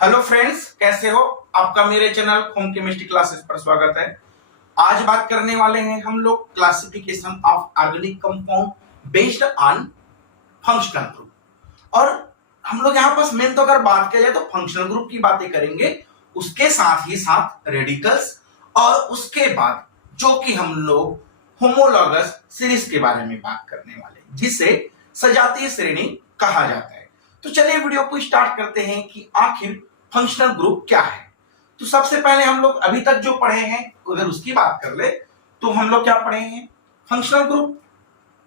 Hello friends, कैसे हो? आपका मेरे चैनल होम केमिस्ट्री क्लासेस पर स्वागत है। आज बात करने वाले हैं हम लोग classification of organic compound based on functional group. और हम लोग यहाँ पर मेन तो अगर बात किया जाए तो फंक्शनल ग्रुप की बातें करेंगे, उसके साथ ही साथ रेडिकल्स, और उसके बाद जो कि हम लोग होमोलॉगस सीरीज के बारे में बात करने वाले, जिसे सजातीय श्रेणी कहा जाता है। तो चलिए वीडियो को स्टार्ट करते हैं कि आखिर फंक्शनल ग्रुप क्या है। तो सबसे पहले हम लोग अभी तक जो पढ़े हैं, अगर उसकी बात कर ले तो हम लोग क्या पढ़े हैं? फंक्शनल ग्रुप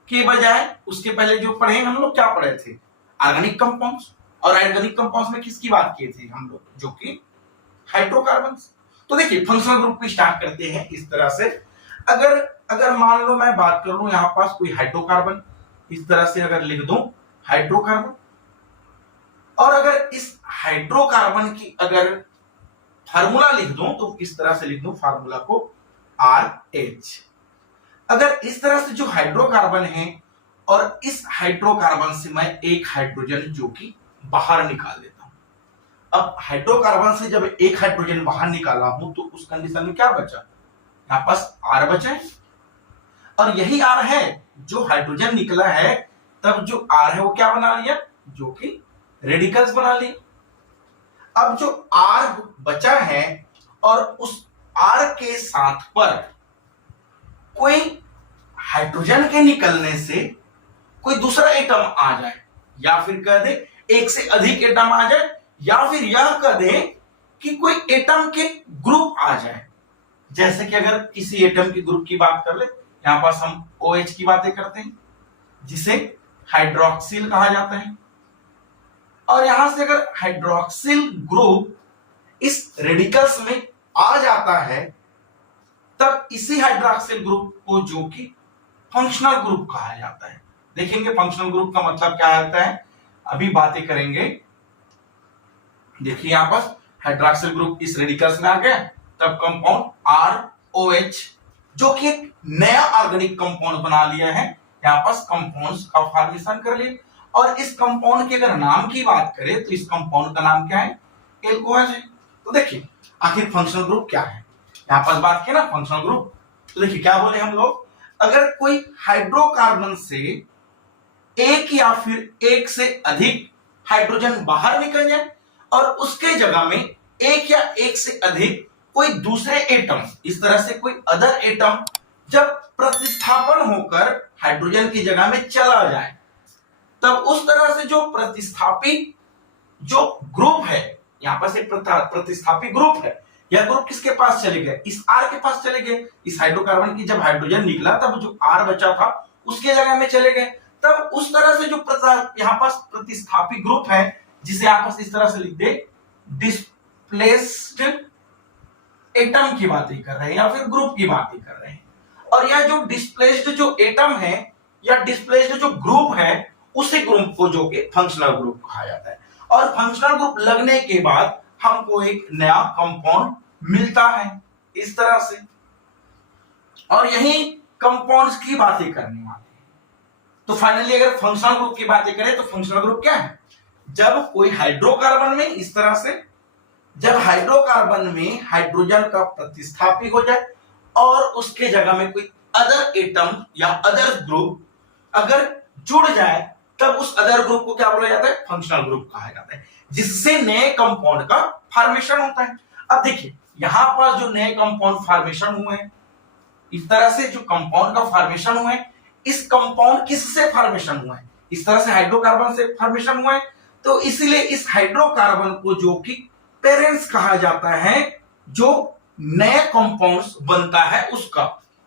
के बजाय उसके पहले जो पढ़े हैं हम लोग क्या पढ़े थे? Organic compounds. और ऑर्गेनिक कंपाउंड्स में किसकी बात की थी हम लोग? जो कि हाइड्रोकार्बन्स। तो देखिए फंक्शनल ग्रुप को स्टार्ट करते हैं इस तरह से। अगर अगर मान लो मैं बात कर लूं यहां पास कोई हाइड्रोकार्बन, इस तरह से अगर लिख दूं हाइड्रोकार्बन, और अगर इस हाइड्रोकार्बन की अगर फार्मूला लिख दूं तो इस तरह से लिख दूं फार्मूला को RH। अगर इस तरह से जो हाइड्रोकार्बन है और इस हाइड्रोकार्बन से मैं एक हाइड्रोजन जो कि बाहर निकाल देता हूं। अब हाइड्रोकार्बन से जब एक हाइड्रोजन बाहर निकाला हूं तो उस कंडीशन में क्या बचा? यहां पास R बचा है, और यही R है जो हाइड्रोजन निकला है, तब जो R है वो क्या बना लिया? जो कि रेडिकल्स बना लिए। अब जो R बचा है और उस R के साथ पर कोई हाइड्रोजन के निकलने से कोई दूसरा एटम आ जाए, या फिर कह दे एक से अधिक एटम आ जाए, या फिर यह कह दे कि कोई एटम के ग्रुप आ जाए। जैसे कि अगर किसी एटम के ग्रुप की बात कर ले, यहां पास हम OH की बातें करते हैं जिसे हाइड्रोक्सिल कहा जाता है, और यहां से अगर हाइड्रोक्सिल ग्रुप इस रेडिकल्स में आ जाता है, तब इसी हाइड्रोक्सिल ग्रुप को जो कि फंक्शनल ग्रुप कहा जाता है। देखेंगे फंक्शनल ग्रुप का मतलब क्या होता है, अभी बातें करेंगे। देखिए यहां पर हाइड्रोक्सिल ग्रुप इस रेडिकल्स में आ गया, तब कंपाउंड ROH जो कि एक नया ऑर्गेनिक कंपाउंड बना लिया है, यहां पर कंपाउंड्स का फॉर्मेशन कर लिए। और इस कंपाउंड के अगर नाम की बात करें तो इस कंपाउंड का नाम क्या है? एल्कोहल है। तो देखिए आखिर फंक्शनल ग्रुप क्या है, यहां पर बात की ना फंक्शनल ग्रुप। तो देखिए क्या बोले हम लोग, अगर कोई हाइड्रोकार्बन से एक या फिर एक से अधिक हाइड्रोजन बाहर निकल जाए और उसके जगह में एक या एक से अधिक कोई दूसरे एटम, इस तरह से कोई अदर एटम जब प्रतिस्थापन होकर हाइड्रोजन की जगह में चला जाए, तब उस तरह से जो प्रतिस्थापी जो ग्रुप है, यहां पर से प्रतिस्थापी ग्रुप है, यह ग्रुप किसके पास चले गए? इस R के पास चले गए। इस हाइड्रोकार्बन की जब हाइड्रोजन निकला तब जो R बचा था उसके जगह में चले गए। तब उस तरह से जो यहां पास प्रतिस्थापी ग्रुप है, जिसे आप इस तरह से लिख दे डिस्प्लेस्ड एटम की बातें कर रहे हैं या फिर ग्रुप की बातें कर रहे हैं। और यह जो डिस्प्लेस्ड जो एटम है या डिस्प्लेस्ड जो ग्रुप है, उसी ग्रुप को जो कि फंक्शनल ग्रुप कहा जाता है। और फंक्शनल ग्रुप लगने के बाद हमको एक नया कंपाउंड मिलता है इस तरह से, और यही कंपाउंड्स की बातें करने वाले हैं। तो फाइनली अगर फंक्शनल ग्रुप की बातें करें तो फंक्शनल ग्रुप क्या है? जब कोई हाइड्रोकार्बन में इस तरह से, जब हाइड्रोकार्बन में हाइड्रोजन का प्रतिस्थापी हो जाए और उसके जगह में कोई अदर एटम या अदर ग्रुप अगर जुड़ जाए, तब उस अदर ग्रुप को क्या बोला जाता है? फंक्शनल ग्रुप कहा जाता है, जिससे नए कंपाउंड का फॉर्मेशन होता है। अब देखिए यहां पर जो नए कंपाउंड फॉर्मेशन हुए हैं, इस तरह से जो कंपाउंड का फॉर्मेशन हुआ है, इस कंपाउंड किससे फॉर्मेशन हुआ है? इस तरह से हाइड्रोकार्बन से फॉर्मेशन हुआ है। तो इसीलिए इस हाइड्रोकार्बन को जो कि पेरेंट्स कहा जाता है, जो नए कंपाउंड्स बनता है उसका,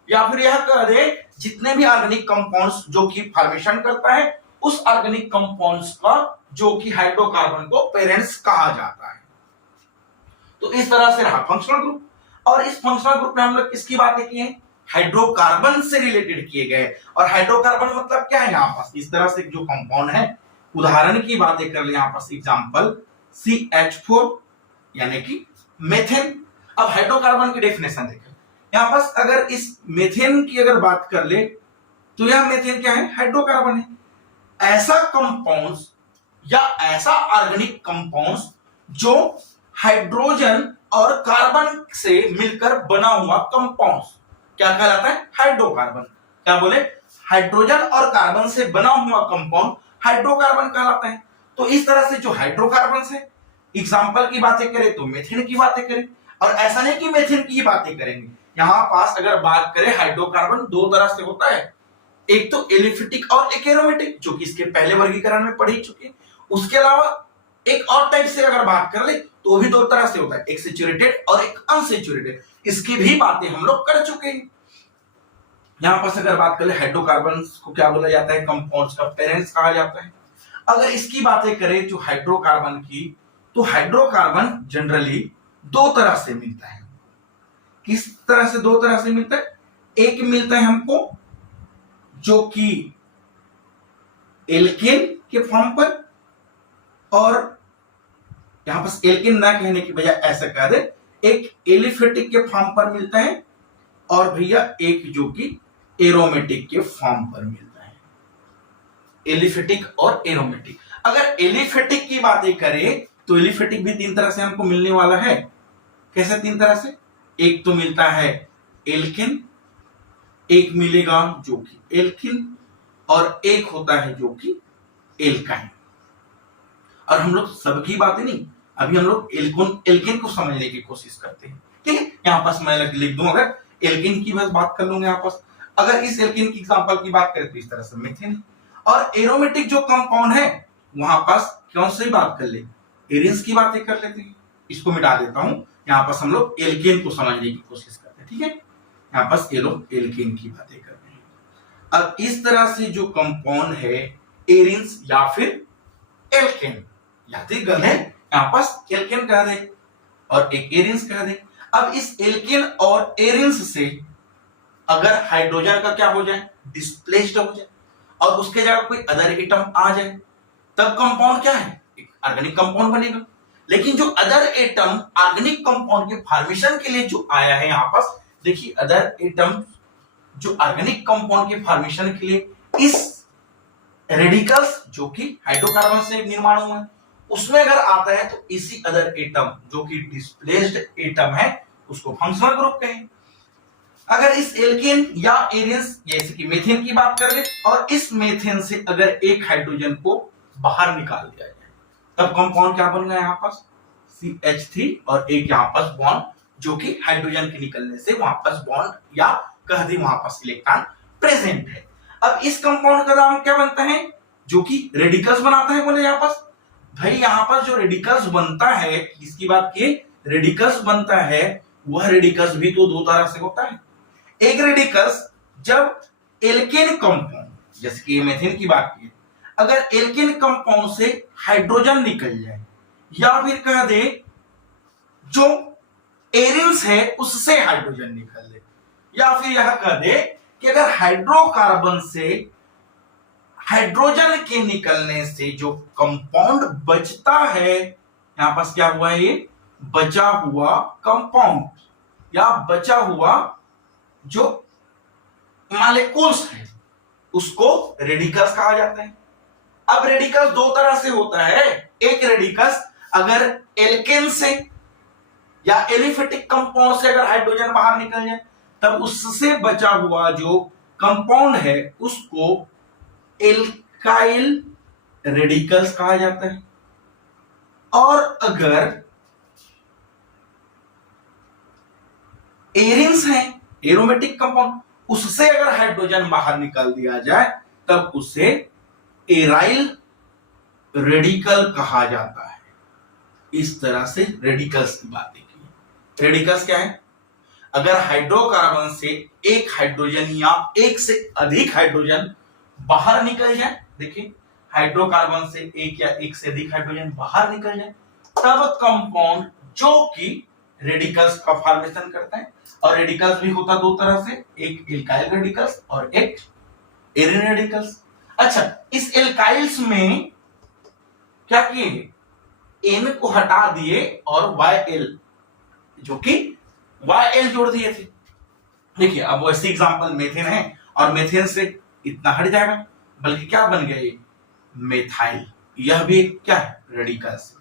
या फिर यह कह दे जितने भी ऑर्गेनिक कंपाउंड्स जो कि फॉर्मेशन करता है, उस ऑर्गेनिक कंपाउंड्स का जो कि हाइड्रोकार्बन को पेरेंट्स कहा जाता है। तो इस तरह से रहा फंक्शनल ग्रुप। और इस फंक्शनल ग्रुप में हम लोग किसकी बातें की हैं? हाइड्रोकार्बन से रिलेटेड किए गए। और हाइड्रोकार्बन मतलब क्या है? यहां पास इस तरह से जो कंपाउंड है, उदाहरण की बातें कर ले, यहां पास एग्जांपल CH4 यानी कि मेथेन। अब हाइड्रोकार्बन की डेफिनेशन देखें, यहां पास अगर इस मेथेन की अगर बात कर ले तो यह मेथेन क्या है? हाइड्रोकार्बन है। ऐसा कंपाउंड्स या ऐसा ऑर्गेनिक कंपाउंड्स जो हाइड्रोजन और कार्बन से मिलकर बना हुआ कंपाउंड क्या कहलाता है? हाइड्रोकार्बन। क्या बोले? हाइड्रोजन और कार्बन से बना हुआ कंपाउंड हाइड्रोकार्बन कहलाता है। तो इस तरह से जो हाइड्रोकार्बन से एग्जाम्पल की बातें करें तो मेथिन की बातें करें, और ऐसा नहीं कि मेथिन की बातें करेंगे, यहां पास अगर बात करें हाइड्रोकार्बन दो तरह से होता है, एक तो एलिफेटिक और एक एरोमेटिक, जो कि इसके पहले वर्गीकरण में पढ़ ही चुके। उसके अलावा एक और टाइप से अगर बात कर ले तो भी दो तरह से होता है, एक सैचुरेटेड और एक अनसैचुरेटेड। इसकी भी बातें हम लोग कर चुके हैं। यहां पर अगर बात करें हाइड्रोकार्बन को क्या बोला जाता है? कंपाउंड्स का पेरेंट्स कहा जाता है। अगर इसकी बातें करें जो हाइड्रोकार्बन की, तो हाइड्रोकार्बन जनरली दो तरह से मिलता है। किस तरह से? दो तरह से मिलता है। एक मिलता है हमको जो कि एल्केन के फॉर्म पर, और यहां पर एल्केन ना कहने की बजाय ऐसा कह दे, एक एलिफेटिक के फॉर्म पर मिलता है, और भैया एक जो कि एरोमेटिक के फॉर्म पर मिलता है। एलिफेटिक और एरोमेटिक। अगर एलिफेटिक की बातें करें तो एलिफेटिक भी तीन तरह से हमको मिलने वाला है। कैसे तीन तरह से? एक तो मिलता है एल्केन, एक मिलेगा जो कि एल्किन, और एक होता है जो कि एल्काइन। और हम लोग सबकी बातें नहीं, अभी हम लोग एल्किन को समझने की कोशिश करते हैं। ठीक है, यहां पास मैं लिख दूं, अगर एल्किन की बस बात कर लूंगा यहां पास। अगर इस एल्किन की एग्जांपल की बात करें तो इस तरह से मेथिन। और एरोमेटिक जो कंपाउंड है वहां पास कौन सी बात कर ले? एरिन्स की बातें कर लेते हैं। इसको मिटा देता हूं, यहां पास हम लोग एल्केन को समझने की कोशिश करते हैं। ठीक है, यहां पास ये लोग एल्केन की बातें कर रहे हैं। अब इस तरह से जो कंपाउंड है एरिन्स या फिर एल्केन, याद है यहां पास एल्केन कह दे और एक एरिन्स कह दे। अब इस एल्केन और एरिन्स से अगर हाइड्रोजन का क्या हो जाए? डिस्प्लेस्ड हो जाए, और उसके जगह कोई अदर एटम आ जाए, तब कंपाउंड क्या है? एक ऑर्गेनिक कंपाउंड बनेगा। लेकिन जो अदर एटम ऑर्गेनिक कंपाउंड के फॉर्मेशन के लिए जो आया है यहां पास, देखिए अदर एटम जो ऑर्गेनिक कंपाउंड के फॉर्मेशन के लिए इस रेडिकल्स जो कि हाइड्रोकार्बन से निर्माण हुआ है उसमें अगर आता है, तो इसी अदर एटम जो कि डिस्प्लेस्ड एटम है उसको फंक्शनल ग्रुप कहें। अगर इस एल्केन या एरिन्स जैसे कि मेथेन की बात कर ले, और इस मेथेन से अगर एक हाइड्रोजन को बाहर निकाल दिया जाए, तब कंपाउंड क्या बन गया? यहाँ पास CH3 और एक यहाँ पास बॉन्ड जो कि हाइड्रोजन के निकलने से वहां पास बॉन्ड या कह दी वहां पास इलेक्ट्रॉन प्रेजेंट है। अब इस कंपाउंड का नाम क्या बनता है? जो कि रेडिकल्स बनाता है। बोले यहाँ पास भाई, यहाँ पास जो रेडिकल्स बनता है, किसकी बात की? रेडिकल्स बनता है, वह रेडिकल्स भी तो दो तरह से होता है। एक रेडिकल्स जब एल्केन कंपाउंड जैसे कि मेथेन की बात की, अगर एल्केन कंपाउंड से हाइड्रोजन निकल जाए, या फिर कह दे जो एरिन्स है उससे हाइड्रोजन निकल ले, या फिर यह कह दे कि अगर हाइड्रोकार्बन से हाइड्रोजन के निकलने से जो कंपाउंड बचता है, यहां पास क्या हुआ है? ये बचा हुआ कंपाउंड या बचा हुआ जो मॉलिक्यूल्स है उसको रेडिकल्स कहा जाता है। अब रेडिकल्स दो तरह से होता है। एक रेडिकल्स अगर एल्केन से या एलिफेटिक कंपाउंड से अगर हाइड्रोजन बाहर निकल जाए, तब उससे बचा हुआ जो कंपाउंड है उसको एल्काइल रेडिकल्स कहा जाता है। और अगर एरिन्स है, एरोमेटिक कंपाउंड, उससे अगर हाइड्रोजन बाहर निकाल दिया जाए, तब उसे एराइल रेडिकल कहा जाता है। इस तरह से रेडिकल्स की बातें की। रेडिकल्स क्या है? अगर हाइड्रोकार्बन से एक हाइड्रोजन या एक से अधिक हाइड्रोजन बाहर निकल जाए, देखिए हाइड्रोकार्बन से एक या एक से अधिक हाइड्रोजन बाहर निकल जाए, तब कंपाउंड जो कि रेडिकल्स का फॉर्मेशन करता है। और रेडिकल्स भी होता दो तरह से, एक एल्काइल रेडिकल्स और एक एरिन रेडिकल्स। अच्छा, इस एल्काइल्स में क्या किए? एन को हटा दिए और YL जो कि YL जोड़ दिए थे। देखिए अब वैसे एग्जांपल मेथेन है, और मेथेन से इतना हट जाएगा, बल्कि क्या बन गया? ये मेथाइल। यह भी क्या है? रेडिकल्स।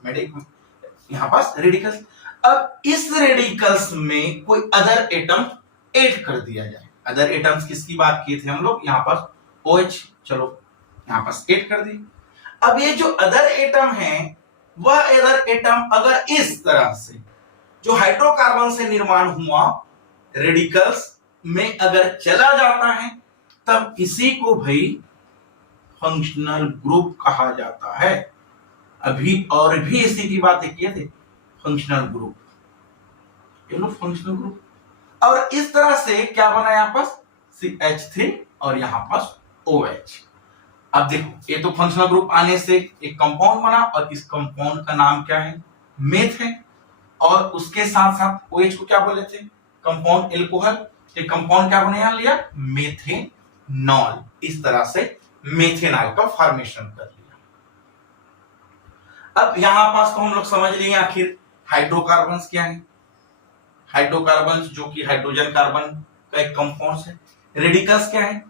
यहां पास रेडिकल्स। अब इस रेडिकल्स में कोई अदर एटम ऐड कर दिया जाए। अदर एटम्स किसकी बात किए थे हम लोग, यहां पास OH, चलो यहां पास ऐड कर दी। अब ये जो अदर एटम है, वह अदर एटम अगर इस तरह से जो हाइड्रोकार्बन से निर्माण हुआ रेडिकल्स में अगर चला जाता है, तब इसी को भाई फंक्शनल ग्रुप कहा जाता है। अभी और भी इसी की बातें किए थे, फंक्शनल ग्रुप, ये लो फंक्शनल ग्रुप। और इस तरह से क्या बना यहां पास CH3 और यहां पास OH। अब देखो ये तो फंक्शनल ग्रुप आने से एक कंपाउंड बना, और इस कंपाउंड का नाम क्या है, मेथ है। और उसके साथ साथ OH को क्या बोले थे, कंपाउंड एल्कोहल। ये कंपाउंड क्या बने यहां लिया, मेथेनॉल। इस तरह से मेथेनॉल का फॉर्मेशन कर लिया। अब यहां पास तो हम लोग समझ लिए आखिर हाइड्रोकार्बन्स क्या है। हाइड्रोकार्बन्स जो कि हाइड्रोजन कार्बन का एक कंपाउंड है। रेडिकल्स क्या है,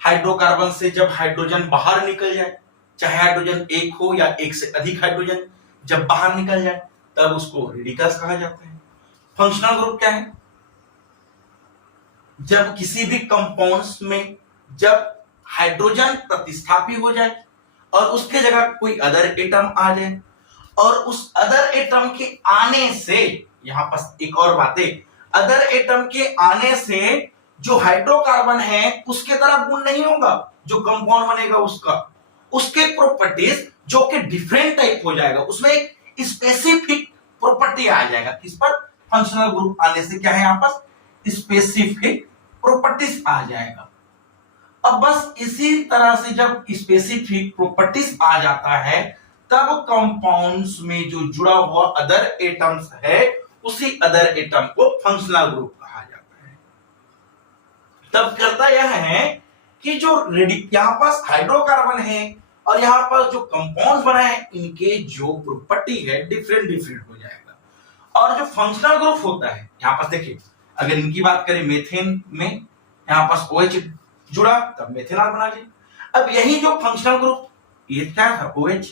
हाइड्रोकार्बन से जब हाइड्रोजन बाहर निकल जाए, चाहे हाइड्रोजन एक हो या एक से अधिक हाइड्रोजन जब बाहर निकल जाए, तब उसको रेडिकल्स कहा जाता है। फंक्शनल ग्रुप क्या है, जब किसी भी कंपाउंड्स में जब हाइड्रोजन प्रतिस्थापित हो जाए और उसके जगह कोई अदर एटम आ जाए, और उस अदर एटम के आने से, यहां पर एक और बात है, अदर एटम के आने से जो हाइड्रोकार्बन है उसके तरह गुण नहीं होगा, जो कंपाउंड बनेगा उसके प्रॉपर्टीज जो कि डिफरेंट टाइप हो जाएगा, उसमें एक स्पेसिफिक प्रॉपर्टी आ जाएगा। किस पर, फंक्शनल ग्रुप आने से क्या है यहां पर, स्पेसिफिक प्रॉपर्टीज आ जाएगा। अब बस इसी तरह से जब स्पेसिफिक प्रॉपर्टीज आ जाता है, तब कंपाउंड्स में जो जुड़ा हुआ अदर एटम्स है, उसी अदर एटम को फंक्शनल ग्रुप कहा जाता है। तब करता यह है कि जो यहां पास हाइड्रोकार्बन है और यहां पास जो कंपाउंड्स बना है, इनके जो प्रॉपर्टी है डिफरेंट हो जाएगा। और जो फंक्शनल ग्रुप होता है, यहां पास देखिए, अगर इनकी बात करें मेथेन में यहां पास OH जुड़ा, तब मेथेनॉल बना लिया। अब यही जो फंक्शनल ग्रुप, ये क्या था, OH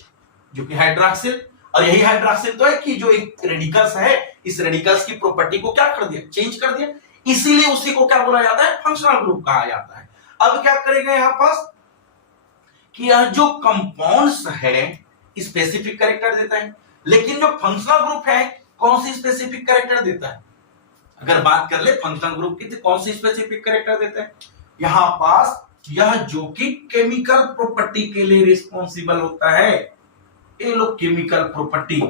जो कि हाइड्रोक्सिल, और यही हाइड्रोक्सिल तो है कि जो एक रेडिकल्स है, इस रेडिकल्स की प्रॉपर्टी को क्या कर दिया, चेंज कर दिया, इसीलिए उसी को क्या बोला जाता है, फंक्शनल ग्रुप कहा जाता है। अब क्या करेंगे यहां पास कि यह जो कंपाउंड्स है स्पेसिफिक कैरेक्टर देता है, लेकिन जो फंक्शनल ग्रुप है कौन सी स्पेसिफिक कैरेक्टर देता है, अगर बात कर ले फंक्शनल ग्रुप की, तो कौन सी स्पेसिफिक कैरेक्टर देता है, यहां पास यह जो कि केमिकल प्रॉपर्टी के लिए रिस्पॉन्सिबल होता है, ये लोग केमिकल प्रॉपर्टी।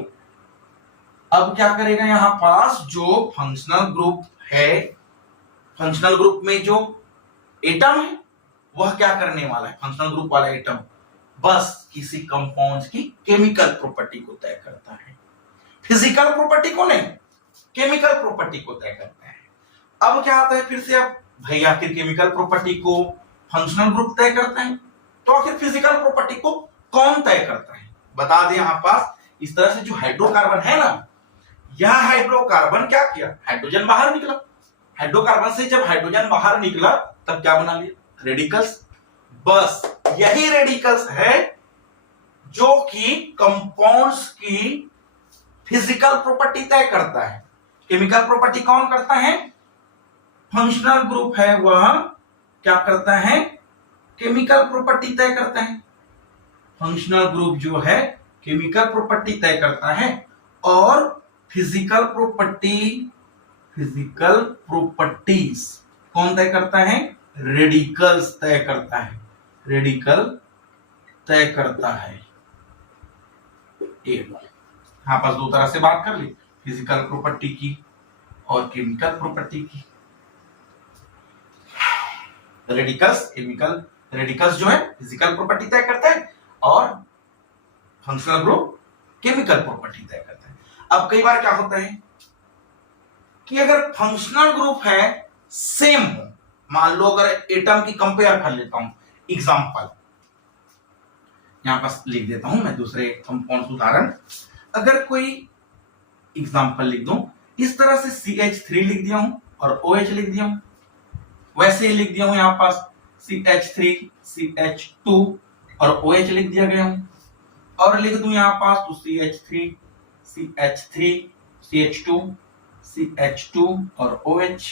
अब क्या करेगा यहां पास जो फंक्शनल ग्रुप है, फंक्शनल ग्रुप में जो एटम है वह क्या करने वाला है, फंक्शनल ग्रुप वाला एटम बस किसी कंपाउंड की केमिकल प्रॉपर्टी को तय करता है, फिजिकल प्रॉपर्टी को नहीं, केमिकल प्रॉपर्टी को तय करता है। अब क्या आता है फिर से, अब भाई आखिर केमिकल प्रॉपर्टी को फंक्शनल ग्रुप तय करता है, तो आखिर फिजिकल प्रॉपर्टी को कौन तय करता है, बता दें यहां पास इस तरह से जो हाइड्रोकार्बन है ना, यह हाइड्रोकार्बन क्या किया, हाइड्रोजन बाहर निकला, हाइड्रोकार्बन से जब हाइड्रोजन बाहर निकला तब क्या बना लिया, रेडिकल्स। बस यही रेडिकल्स है जो कि कंपाउंड्स की फिजिकल प्रॉपर्टी तय करता है। केमिकल प्रॉपर्टी कौन करता है, फंक्शनल ग्रुप है वह क्या करता है, केमिकल प्रॉपर्टी तय करता है। फंक्शनल ग्रुप जो है केमिकल प्रॉपर्टी तय करता है, और फिजिकल प्रॉपर्टीज कौन तय करता है, रेडिकल्स तय करता है, रेडिकल तय करता है। यहां पास दो तरह से बात कर ली, फिजिकल प्रॉपर्टी की और केमिकल प्रॉपर्टी की। रेडिकल्स जो है फिजिकल प्रॉपर्टी तय करता है, और फंक्शनल ग्रुप केमिकल प्रॉपर्टी तय करता है। अब कई बार क्या होता है कि अगर फंक्शनल ग्रुप है सेम हो, मान लो अगर एटम की कंपेयर कर लेता हूं, एग्जांपल यहां पास लिख देता हूं मैं दूसरे कंपाउंड उदाहरण, अगर कोई एग्जांपल लिख दूं, इस तरह से CH3 लिख दिया हूं और OH लिख दिया हूं, वैसे ही लिख दिया हूं यहां पास CH3 CH2 और OH लिख दिया गया हूं, और लिख दूं यहां पास तो CH3 CH3 CH2 CH2 और OH।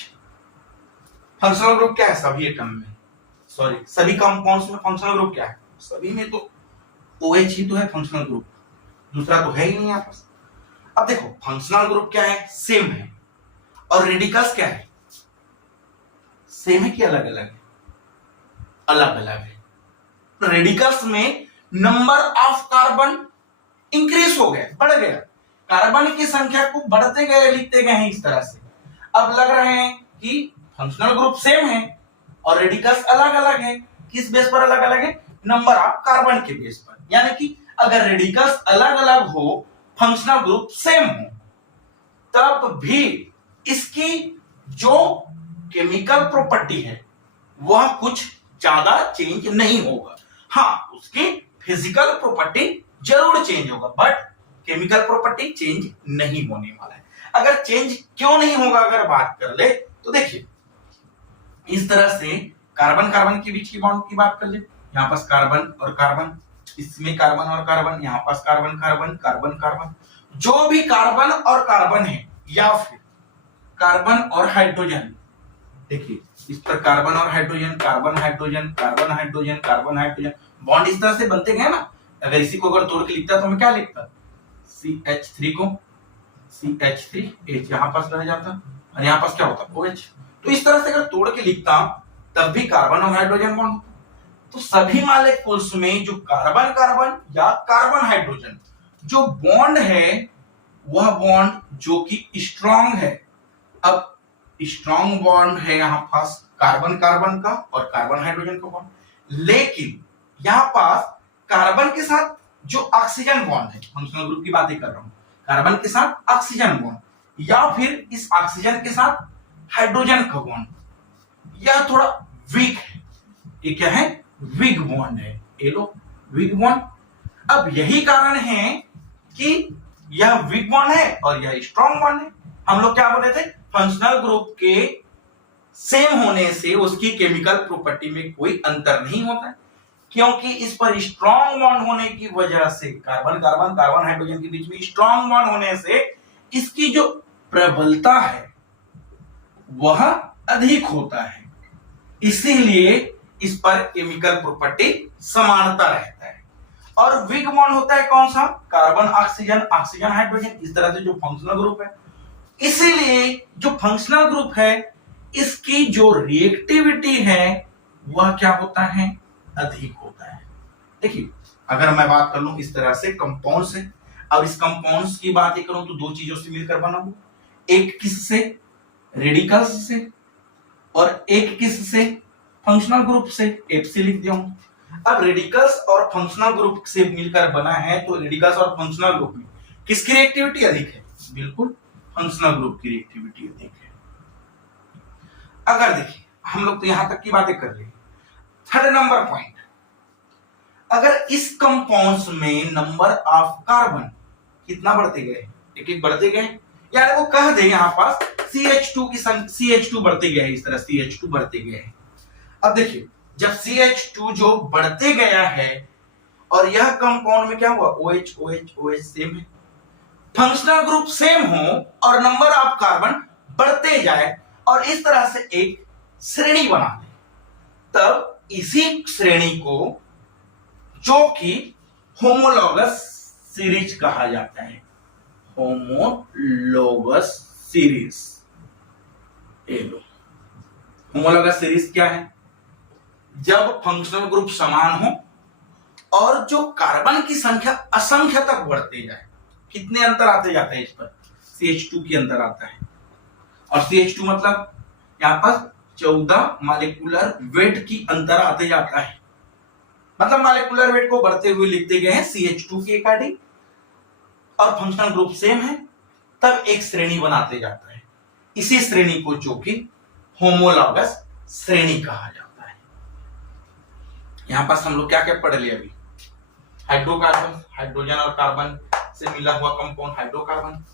फंक्शनल ग्रुप क्या है सभी एटम में, सॉरी सभी कंपाउंड्स में फंक्शनल ग्रुप क्या है? सभी में तो OH ही तो है फंक्शनल ग्रुप, दूसरा तो है ही नहीं आपस। अब देखो फंक्शनल ग्रुप क्या है, सेम है, और रेडिकल्स क्या है, सेम है कि अलग अलग है? अलग अलग है। रेडिकल्स में नंबर ऑफ कार्बन इंक्रीज हो गया, बढ़ गया, कार्बन की संख्या को बढ़ते गए, लिखते गए हैं इस तरह से। अब लग रहे हैं कि फंक्शनल ग्रुप सेम है और रेडिकल्स अलग अलग है। किस बेस पर अलग अलग है? नंबर ऑफ कार्बन के बेस पर। यानी कि अगर रेडिकल्स अलग अलग हो, फंक्शनल ग्रुप सेम हो, तब भी इसकी जो केमिकल प्रॉपर्टी है वह कुछ ज्यादा चेंज नहीं होगा। हाँ, उसकी फिजिकल प्रॉपर्टी जरूर चेंज होगा, बट केमिकल प्रॉपर्टी चेंज नहीं होने वाला है। अगर चेंज क्यों नहीं होगा अगर बात कर ले तो देखिए, इस तरह से कार्बन कार्बन के बीच की बॉन्ड की बात कर ले, यहाँ पास कार्बन और कार्बन, इसमें कार्बन और कार्बन, यहाँ पास कार्बन कार्बन कार्बन कार्बन, जो भी कार्बन और कार्बन है या फिर कार्बन और हाइड्रोजन, देखिए इस पर कार्बन और hydrogen, carbon hydrogen, carbon hydrogen, carbon hydrogen, bond इस तरह से बनते गए ना। अगर इसी को अगर तोड़ के लिखता तो मैं क्या लिखता, CH3 को CH3H यहाँ पास रह जाता और यहाँ पास क्या होता, OH। तो इस तरह से अगर तोड़ के लिखता तब भी कार्बन और हाइड्रोजन बॉन्ड। तो सभी मॉलिक्यूल्स में जो कार्बन कार्बन या कार्बन हाइड्रोजन जो बॉन्ड है वह बॉन्ड जो कि स्ट्रॉन्ग है। अब स्ट्रॉन्ग बॉन्ड है यहाँ पास कार्बन कार्बन का और कार्बन हाइड्रोजन का बॉन्ड, लेकिन यहाँ पास कार्बन के साथ जो ऑक्सीजन बॉन्ड है, फंक्शनल ग्रुप की बातें कर रहा हूं, कार्बन के साथ ऑक्सीजन बॉन्ड या फिर इस ऑक्सीजन के साथ हाइड्रोजन का बॉन्ड, यह थोड़ा वीक है। ये क्या है, वीक बॉन्ड है, ये लो वीक बॉन्ड। अब यही कारण है कि यह वीक बॉन्ड है और यह स्ट्रॉन्ग बॉन्ड है। हम लोग क्या बोले थे, फंक्शनल ग्रुप के सेम होने से उसकी केमिकल प्रॉपर्टी में कोई अंतर नहीं होता है, क्योंकि इस पर स्ट्रॉन्ग बॉन्ड होने की वजह से, कार्बन कार्बन कार्बन हाइड्रोजन के बीच में स्ट्रॉन्ग बॉन्ड होने से इसकी जो प्रबलता है वह अधिक होता है, इसीलिए इस पर केमिकल प्रॉपर्टी समानता रहता है। और वीक बॉन्ड होता है कौन सा, कार्बन ऑक्सीजन, ऑक्सीजन हाइड्रोजन, इस तरह से जो फंक्शनल ग्रुप है। इसीलिए जो फंक्शनल ग्रुप है इसकी जो रिएक्टिविटी है वह क्या होता है, अधिक होता है। देखिए अगर मैं बात कर लूं इस तरह से कंपाउंड से, और इस कंपाउंड्स की बात करूं तो दो चीजों से मिलकर बना हुआ, एक किससे, रेडिकल्स से, और एक किससे, फंक्शनल ग्रुप से, FC लिख दिया हूं। अब रेडिकल्स और फंक्शनल ग्रुप से मिलकर बना है, तो रेडिकल्स और फंक्शनल ग्रुप में किसकी रिएक्टिविटी अधिक है, बिल्कुल फंक्शनल ग्रुप की रिएक्टिविटी अधिक है। अगर देखिए हम लोग तो यहां तक की बातें कर ली, थर्ड नंबर पॉइंट, अगर इस कंपाउंड्स में नंबर ऑफ कार्बन कितना बढ़ते गए, एक एक बढ़ते गए, यानी वो कह दे यहां पास CH2 की CH2 बढ़ते गए, इस तरह CH2 बढ़ते गए हैं। अब देखिए जब CH2 जो बढ़ते गया है और यह कंपाउंड में क्या हुआ, OH OH OH सेम है, फंक्शनल ग्रुप सेम हो और नंबर ऑफ कार्बन बढ़ते जाए और इस तरह से एक श्रेणी बना दे, तब इसी श्रेणी को जो कि होमोलॉगस सीरीज कहा जाता है, होमोलॉगस सीरीज। होमोलॉगस सीरीज क्या है, जब फंक्शनल ग्रुप समान हो और जो कार्बन की संख्या असंख्य तक बढ़ते जाए। कितने अंतर आते जाते हैं इस पर, CH2 की अंतर आता है, और CH2 मतलब यहां पर 14 मॉलिक्यूलर वेट की अंतर आते जाता है, मतलब मॉलिक्यूलर वेट को बढ़ते हुए लिखते गए हैं CH2 के अकॉर्डिंग, और फंक्शनल ग्रुप सेम है, तब एक श्रेणी बनाते जाता है, इसी श्रेणी को जो कि होमोलॉगस श्रेणी कहा जाता है। यहां पास हम लोग क्या क्या पढ़ लिए अभी, हाइड्रोकार्बन, हाइड्रोजन और कार्बन से मिला हुआ कंपाउंड हाइड्रोकार्बन,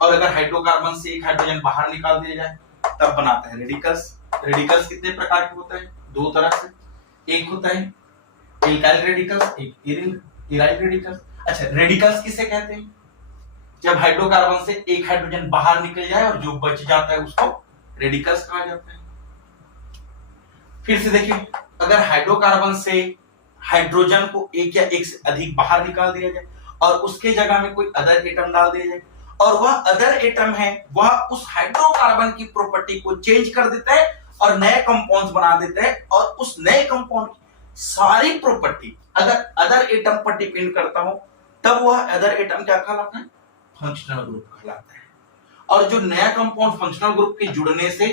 और अगर हाइड्रोकार्बन से एक हाइड्रोजन बाहर निकाल दिया जाए तब बनाता है रेडिकल्स। रेडिकल्स कितने प्रकार के होते हैं, दो तरह से, एक होता है एल्काइल रेडिकल्स, एक इराइल रेडिकल्स। अच्छा रेडिकल्स किसे कहते हैं, जब हाइड्रोकार्बन से एक हाइड्रोजन बाहर निकल जाए और जो बच जाता है उसको रेडिकल्स कहा जाता है। फिर से देखिए, अगर हाइड्रोकार्बन से हाइड्रोजन को एक या एक से अधिक बाहर निकाल दिया जाए और उसके जगह में कोई अदर एटम डाल दिया जाए और वह अदर एटम है वह उस हाइड्रोकार्बन की प्रॉपर्टी को चेंज कर देता है और नए कंपाउंड्स बना देता है, और उस नए कंपाउंड की सारी प्रॉपर्टी अगर अदर एटम पर डिपेंड करता हो तब वह अदर एटम क्या कहलाता है? फंक्शनल ग्रुप कहलाता है। और जो नया कंपाउंड फंक्शनल ग्रुप के जुड़ने से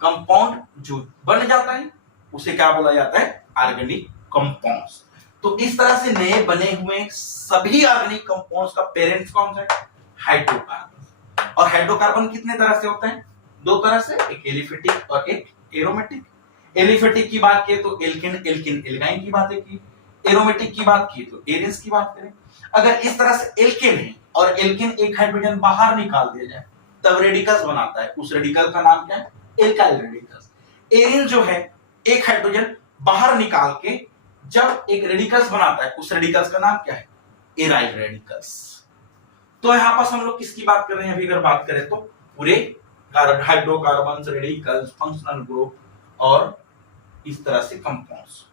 कंपाउंड जो बन जाता है उसे क्या बोला जाता है? Organic compounds. तो इस तरह से नए बने हुए सभी ऑर्गेनिक कंपाउंड्स का पेरेंट्स कौन सा है? हाइड्रोकार्बन। और हाइड्रोकार्बन कितने तरह से होता है? दो तरह से, एक एलिफेटिक और एक एरोमेटिक। एलिफेटिक की बात किए तो एल्केन, एल्किन, एल्काइन की बातें की। एरोमेटिक की बात की तो एरियस की बात करें। अगर इस तरह से एल्केन है और एल्केन एक हाइड्रोजन बाहर निकाल दिया जाए तब रेडिकल्स बनाता है, उस रेडिकल का नाम क्या है? Alkyl radicals. एरिन जो है एक हाइड्रोजन बाहर निकाल के जब एक रेडिकल्स बनाता है उस रेडिकल्स का नाम क्या है? Aryl radicals. तो यहां पर हम लोग किसकी बात कर रहे हैं? अभी अगर बात करें तो पूरे हाइड्रोकार्बन, रेडिकल्स, फंक्शनल ग्रुप और इस तरह से कंपाउंड्स।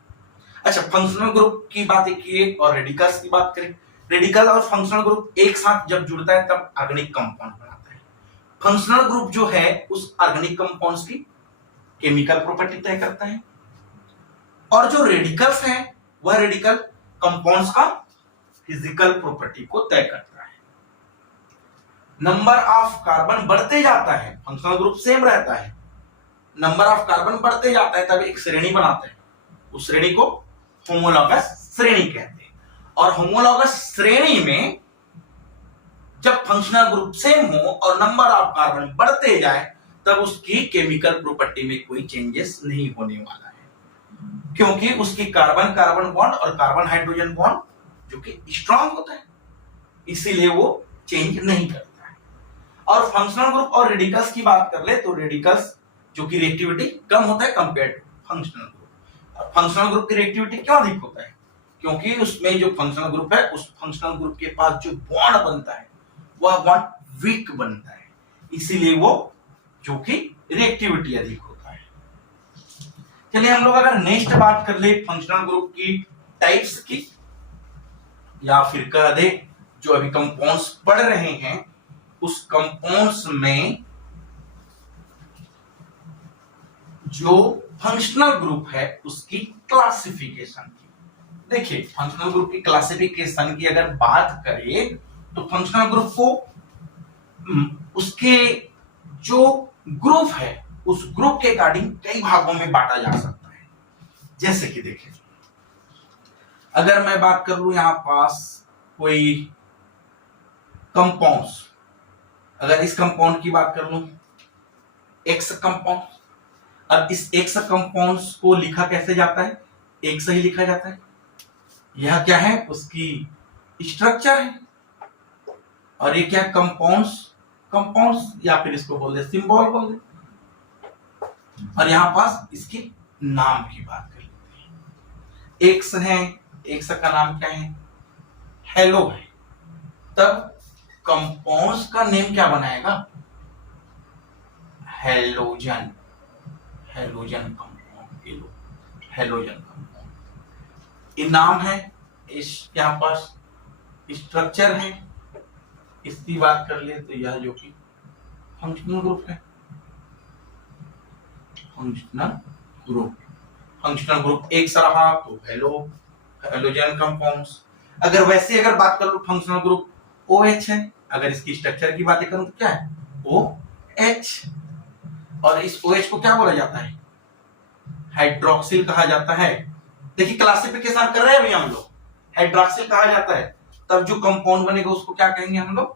अच्छा, फंक्शनल ग्रुप की बात किए और रेडिकल्स की बात करें। रेडिकल और फंक्शनल ग्रुप एक साथ जब जुड़ता है तब ऑर्गेनिक कंपाउंड बनाता है। फंक्शनल ग्रुप जो है उस ऑर्गेनिक कंपाउंड्स की केमिकल प्रॉपर्टी तय करता है और जो रेडिकल्स है वह रेडिकल कंपाउंड्स का फिजिकल प्रॉपर्टी को तय करता है। नंबर ऑफ कार्बन बढ़ते जाता है, फंक्शनल ग्रुप सेम रहता है, नंबर ऑफ कार्बन बढ़ते जाता है तब एक श्रेणी बनाता है, उस श्रेणी को होमोलॉगस श्रेणी कहते हैं। और होमोलॉगस श्रेणी में जब फंक्शनल ग्रुप सेम हो और नंबर ऑफ कार्बन बढ़ते जाए तब उसकी केमिकल प्रॉपर्टी में कोई चेंजेस नहीं होने वाला है, क्योंकि उसकी कार्बन कार्बन बॉन्ड और कार्बन हाइड्रोजन बॉन्ड जो कि स्ट्रांग होता है, इसीलिए वो चेंज नहीं करता है। और फंक्शनल ग्रुप और रेडिकल्स की बात कर ले तो रेडिकल्स जो की रिएक्टिविटी कम होता है compare to functional group. Functional group की रिएक्टिविटी क्यों अधिक होता है? क्योंकि उसमें जो फंक्शनल ग्रुप है उस फंक्शनल ग्रुप के पास जो बॉन्ड बनता है वह बॉन्ड वीक बनता है, इसीलिए वो जो कि रिएक्टिविटी अधिक होता है। चलिए हम लोग अगर नेक्स्ट बात कर ले फंक्शनल ग्रुप की टाइप्स की, या फिर कह दे जो अभी कंपाउंड्स पढ़ रहे हैं उस कंपाउंड्स में जो फंक्शनल ग्रुप है उसकी क्लासिफिकेशन की। देखिए, फंक्शनल ग्रुप की क्लासिफिकेशन की अगर बात करें तो फंक्शनल ग्रुप को उसके जो ग्रुप है उस ग्रुप के अकॉर्डिंग कई भागों में बांटा जा सकता है। जैसे कि देखिए, अगर मैं बात कर लूं यहां पास कोई कंपाउंड्स, अगर इस कंपाउंड की बात कर लूं एक्स कंपाउंड, अब इस एक्स कंपाउंड्स को लिखा कैसे जाता है? एक से ही लिखा जाता है। यह क्या है? उसकी स्ट्रक्चर है। और ये क्या? कंपाउंड्स, कंपाउंड्स या फिर इसको बोल दे सिंबल बोल दे। और यहां पास इसके नाम की बात कर लेते हैं। एक्स है, एक्स का नाम क्या है? हेलो है। तब कंपाउंड्स का नेम क्या बनाएगा? Halogen, halogen compound, halogen compound ये नाम है। इस यहाँ पास स्ट्रक्चर है, इसकी बात कर ले तो यह जो कि फंक्शनल ग्रुप है, फंक्शनल ग्रुप, फंक्शनल ग्रुप एक सा रहा तो हेलोजन कंपाउंड्स। अगर वैसे अगर बात कर लो फंक्शनल ग्रुप OH है, अगर इसकी स्ट्रक्चर की बातें करूं तो क्या है? OH। और इस OH को क्या बोला जाता है? हाइड्रोक्सिल कहा जाता है। देखिए क्लासिफिकेशन कर रहे हैं अभी हम लोग, हाइड्रोक्सिल कहा जाता है। तब जो कंपाउंड बनेगा उसको क्या कहेंगे हम लोग?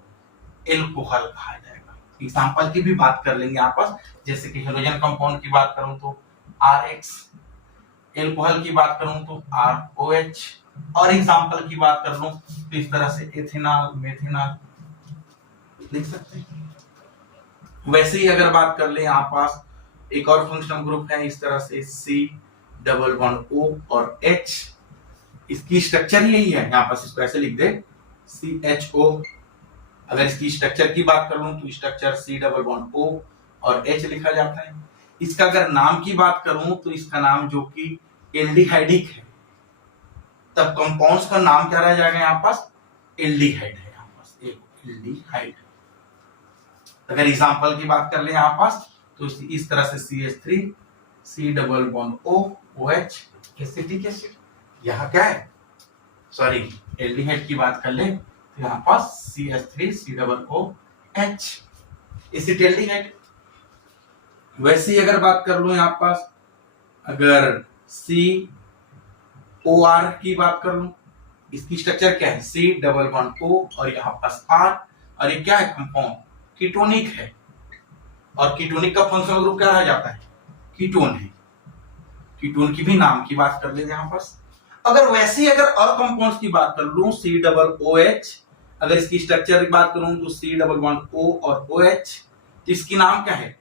एल्कोहल कहा जाएगा। एग्जांपल की भी बात कर लेंगे आपस, जैसे कि हेलोजन कंपाउंड की बात करूं तो RH, एल्कोहल की बात करूं तो ROH, और एग्जांपल की बात कर लूं तो इस तरह से एथेनॉल, मेथेनॉल लिख सकते हैं। वैसे ही अगर बात कर ले यहाँ पास एक और फंक्शनल ग्रुप है इस तरह से C+O और H, इसकी स्ट्रक्चर यही है। यहाँ पास इसको ऐसे लिख दे CHO, अगर इसकी स्ट्रक्चर की बात कर लूं तो structure C double bond O और H लिखा जाता है। इसका अगर नाम की बात करूं तो इसका नाम जो कि एल्डिहाइडिक है, तब कंपाउंड्स का नाम क्या रह जाएगा यहाँ पास, एल्डिहाइड है यहाँ पास, एक एल्डिहाइड। अगर एग्जांपल की बात कर ले यहाँ पास तो इस तरह से CH3 C double bond O OH acetic acid, यहाँ क्या है, सॉरी एल्डिहाइड की बात कर ले तो यहाँ पास CH3 C double O H एसिटिल्डिहाइड। वैसे ही अगर बात कर लूं यहाँ पास, अगर COR की बात कर लूं, इसकी स्ट्रक्चर क्या है, C डबल बॉन्ड O और यहाँ पास R, और ये क्या है, कंपाउंड कीटोनिक है, और कीटोनिक का फंक्शनल ग्रुप क्या रह जाता है, कीटोन है। कीटोन की भी नाम की बात कर ले यहाँ पास। अगर वैसे ही अगर और कंपाउंड्स की बात कर लूं, C डबल OH, अगर इसकी स्ट्रक्चर की बात करूं तो C डबल बॉन्ड O और OH, तो इसकी नाम क्या है,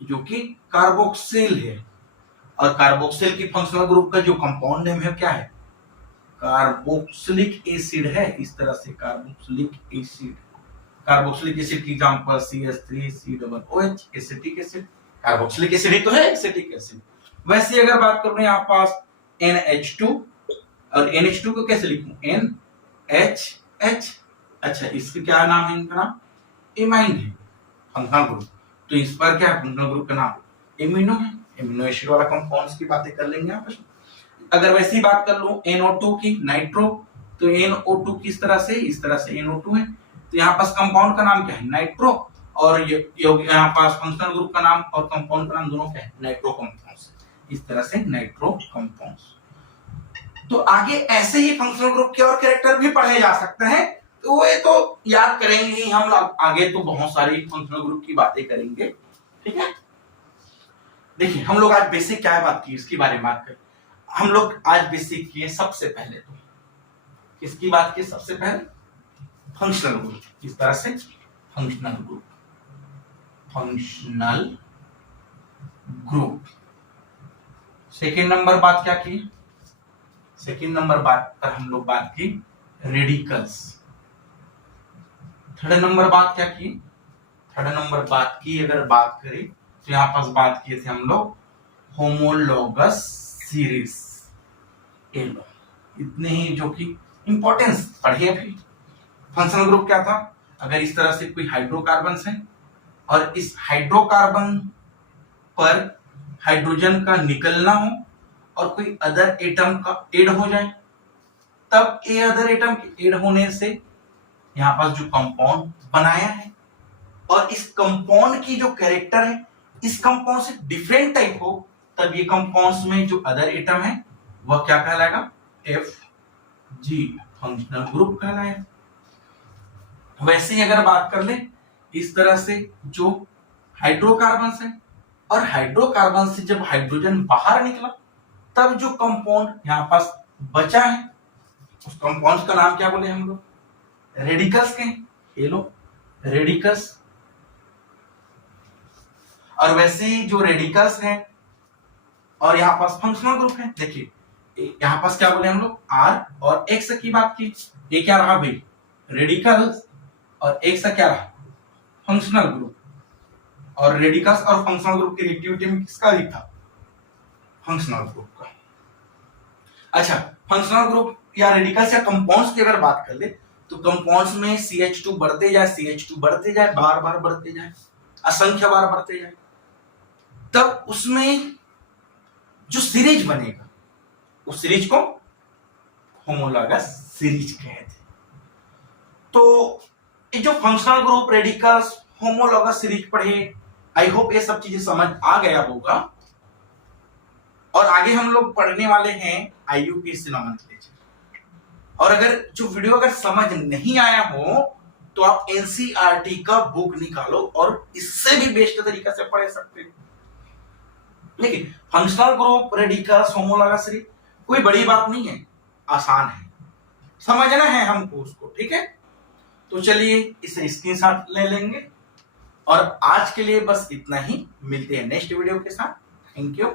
जो कि कार्बोक्सिल है, और कार्बोक्सिल की फंक्शनल ग्रुप का जो कंपाउंड नेम है क्या है, कार्बोक्सिलिक एसिड है। इस तरह से कार्बोक्सिलिक एसिड, कार्बोक्सिलिक एसिड की example CH3 C double OH acetic acid, carboxylic acid ही तो है एसिटिक एसिड। वैसे अगर बात करूं यहाँ पास NH2, और NH2 को कैसे लिखूं, NHH, अच्छा इसका क्या नाम है, इनका नाम एमाइन है फंक्शनल ग्रुप, तो इस पर क्या है फंक्शनल ग्रुप का नाम एमिनो है, एमिनो एसिड वाला कंपाउंड्स की बातें कर लेंगे यहाँ पर। अगर वैसी ही बात कर लूं NO2 की, नाइट्रो, तो NO2 किस तरह से, इस तरह से NO2 है, तो यहाँ पास कंपाउंड का नाम क्या है, नाइट्रो, और यहाँ पास फंक्शनल ग्रुप का नाम और कंपाउंड का नाम दोनों क्या है, नाइट्रो कंपाउंड्स, इस तरह से नाइट्रो कंपाउंड्स। तो आगे ऐसे ही फंक्शनल ग्रुप के और कैरेक्टर भी पढ़े जा सकते हैं, तो ये तो याद करेंगे ही हम लोग, आगे तो बहुत सारी फंक्शनल ग्रुप की बातें करेंगे, ठीक है। देखिए हम लोग आज बेसिक क्या बात की, इसके बारे में बात करें। हम लोग आज बेसिक किए सबसे पहले तो किसकी बात की, सबसे पहले फंक्शनल ग्रुप, किस तरह से functional group, functional group. Second number बात क्या की, सेकेंड नंबर बात पर हम लोग बात की रेडिकल्स। थर्ड नंबर बात क्या की, थर्ड नंबर बात की अगर बात करें तो यहाँ पास बात किए थे हम लोग होमोलॉगस सीरीज, इतने ही जो कि इंपॉर्टेंस पढ़िए। भी फंक्शनल ग्रुप क्या था, अगर इस तरह से कोई हाइड्रोकार्बन है और इस हाइड्रोकार्बन पर हाइड्रोजन का निकलना हो और कोई अदर एटम का ऐड हो जाए, तब ए अदर एटम के ऐड होने से यहाँ पास जो कंपाउंड बनाया है, और इस कंपाउंड की जो कैरेक्टर है इस कंपाउंड से डिफरेंट टाइप हो, तब ये कंपाउंड्स में जो अदर एटम है वह क्या कहलाएगा, FG फंक्शनल ग्रुप कहलाएगा। वैसे ही अगर बात कर ले, इस तरह से जो हाइड्रोकार्बन है और हाइड्रोकार्बन से जब हाइड्रोजन बाहर निकला, तब जो कंपाउंड यहाँ पास बचा है उस कंपाउंड का नाम क्या बोले हम लोग, रेडिकल्स के, ये लो रेडिकल्स। और वैसे ही जो रेडिकल्स हैं और यहाँ पास फंक्शनल ग्रुप है, देखिए यहाँ पास क्या बोले हम लोग, R और X की बात की, ये क्या रहा भाई, रेडिकल्स, और X क्या रहा, फंक्शनल ग्रुप। और रेडिकल्स और फंक्शनल ग्रुप की रिलेटिविटी में किसका दिखा, फंक्शनल ग्रुप का। अच्छा फंक्शनल ग्रुप या रेडिकल्स या कंपाउंड्स की अगर बात कर ले तो कंपाउंड्स में CH2 बढ़ते जाए, CH2 बढ़ते जाए, बार बार बढ़ते जाए, असंख्य बार बढ़ते जाए, तब उसमें जो सीरीज बनेगा उस सीरीज को होमोलॉगस सीरीज कहते हैं। तो ये जो functional group, radicals, homologous series पढ़े, आई होप ये सब चीजें समझ आ गया होगा। और आगे हम लोग पढ़ने वाले हैं IUPAC नोमेनक्लेचर। और अगर जो वीडियो अगर समझ नहीं आया हो तो आप NCERT का बुक निकालो और इससे भी बेस्ट तरीका से पढ़ सकते हैं। देखिए functional group, radicals, homologous series कोई बड़ी बात नहीं है, आसान है, समझना है हमको उसको, ठीक है। तो चलिए इसे स्क्रीनशॉट ले लेंगे और आज के लिए बस इतना ही, मिलते हैं नेक्स्ट वीडियो के साथ। Thank you.